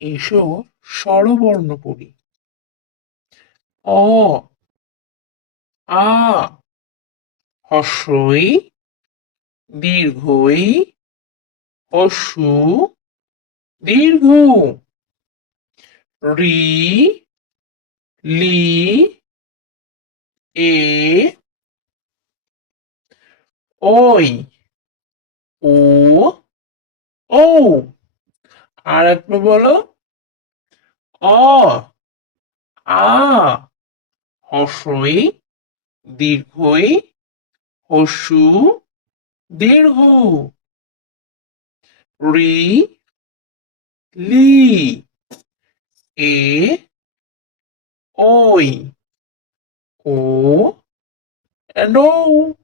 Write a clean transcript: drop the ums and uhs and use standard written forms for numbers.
এসো স্বরবর্ণ পড়ি। অ, আ, হস্রই দীর্ঘই হস্যু দীর্ঘ, রি, লি, এ, ওই, ও, ও। আর একবার বলো। অ, আ, হস্রই দীর্ঘই হস্যু দীর্ঘ, রি, লি, এ, ওই, ও, and ও।